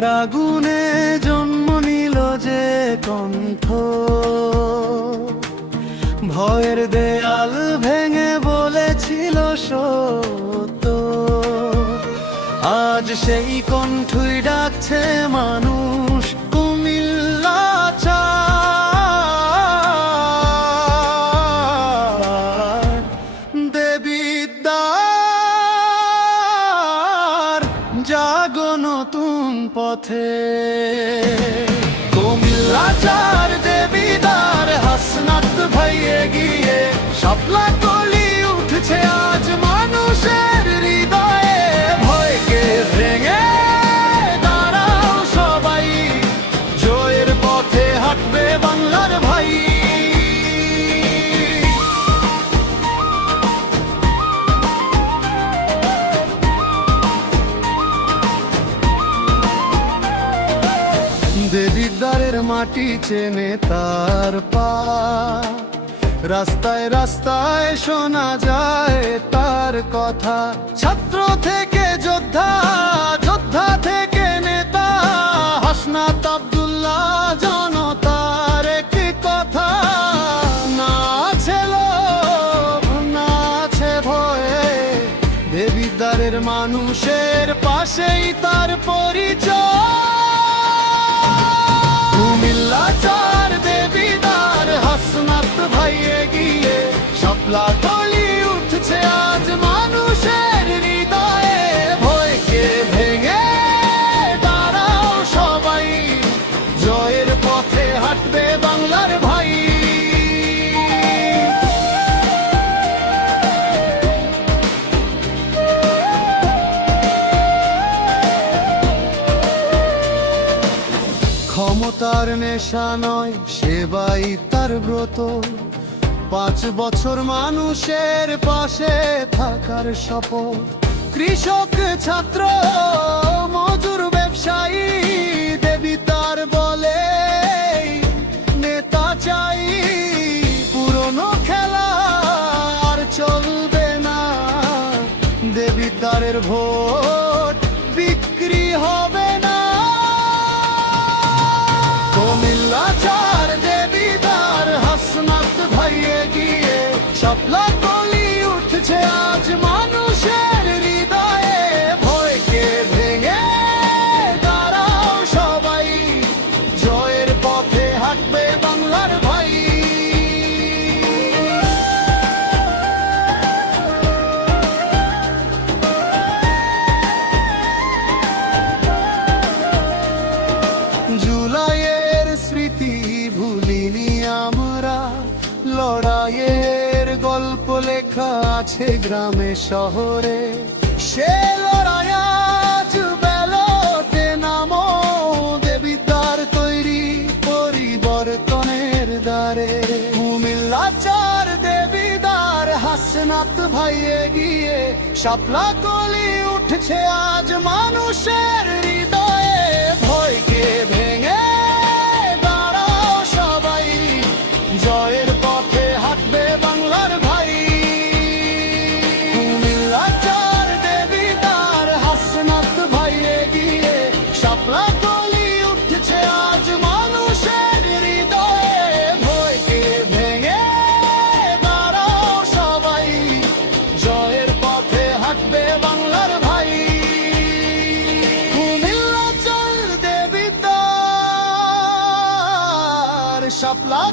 মনের আগুনে জন্ম নিল যে কণ্ঠ, ভয়ের দেয়াল ভেঙে বলেছিল সত্য। আজ সেই কণ্ঠই ডাকছে মানুষ কুমিল্লা চার। দেবিদ্বার জাগো নতুন পথে, কুমিল্লা চার দেবিদার হাসনাত ভাই এগিয়ে, শাপলা কলি উঠছে আজ মানুষের হৃদয়ে। ভয়কে ভেঙে দাঁড়াও সবাই, জয়ের পথে হাঁটবে বাংলার ভাই। দেবিদ্বারের মাটি চেনে তার পা, রাস্তায় রাস্তায় শোনা যায় তার কথা। ছাত্র থেকে যোদ্ধা, যোদ্ধা থেকে নেতা, হাসনাত আব্দুল্লাহ জনতার একটি কথা। না আছে লোভ, না আছে ভয়ে, দেবিদ্বারের মানুষের পাশেই তার পরিচয়। কুমিল্লা চার দেবিদার হাসনাত ভাই এগিয়ে, শাপলা কলি উঠছে আজ মানুষের হৃদয়ে। ভয়কে ভেঙে দাঁড়াও সবাই, জয়ের পথে হাঁটবে বাংলার ভাই। ক্ষমতার নেশা নয়, সেবাই তার ব্রত। 5 বছর মানুষের পাশে থাকার শপথ। কৃষক, ছাত্র, মজুর, ব্যবসায়ী, দেবিদ্বার বলে নেতা চাই। পুরনো খেলা আর চলবে না, দেবিদ্বারের ভোট বিক্রি হবে না। কুমিল্লা চার দেবিদার হাসনাত ভাই এগিয়ে, শাপলা কলি উঠছে আজ মানুষের হৃদয়ে। ভয়কে ভেঙে দাঁড়াও সবাই, জয়ের পথে হাঁটবে বাংলার ভাই। জুলাইয়ের স্মৃতি ভুলিনি আমরা, লড়াইয়ের গল্প লেখা আছে গ্রামে শহরে। সে লড়াই আজ ব্যালটে নামো, দেবিদ্বার তৈরি পরিবর্তনের দ্বারে। কুমিল্লা চার দেবিদার হাসনাত ভাই এগিয়ে, শাপলা কলি উঠছে আজ মানুষের হৃদয়ে। ভয়কে ভেঙে দাঁড়াও সবাই, জয়ের পথে হাঁটবে বাংলার ভাই। কুমিল্লা চার দেবিদার হাসনাত ভাই এগিয়ে, শাপলা কলি উঠছে আজ মানুষের হৃদয়ে। ভয়কে ভেঙে দাঁড়াও সবাই, জয়ের পথে হাঁটবে বাংলার ভাই। শাপলা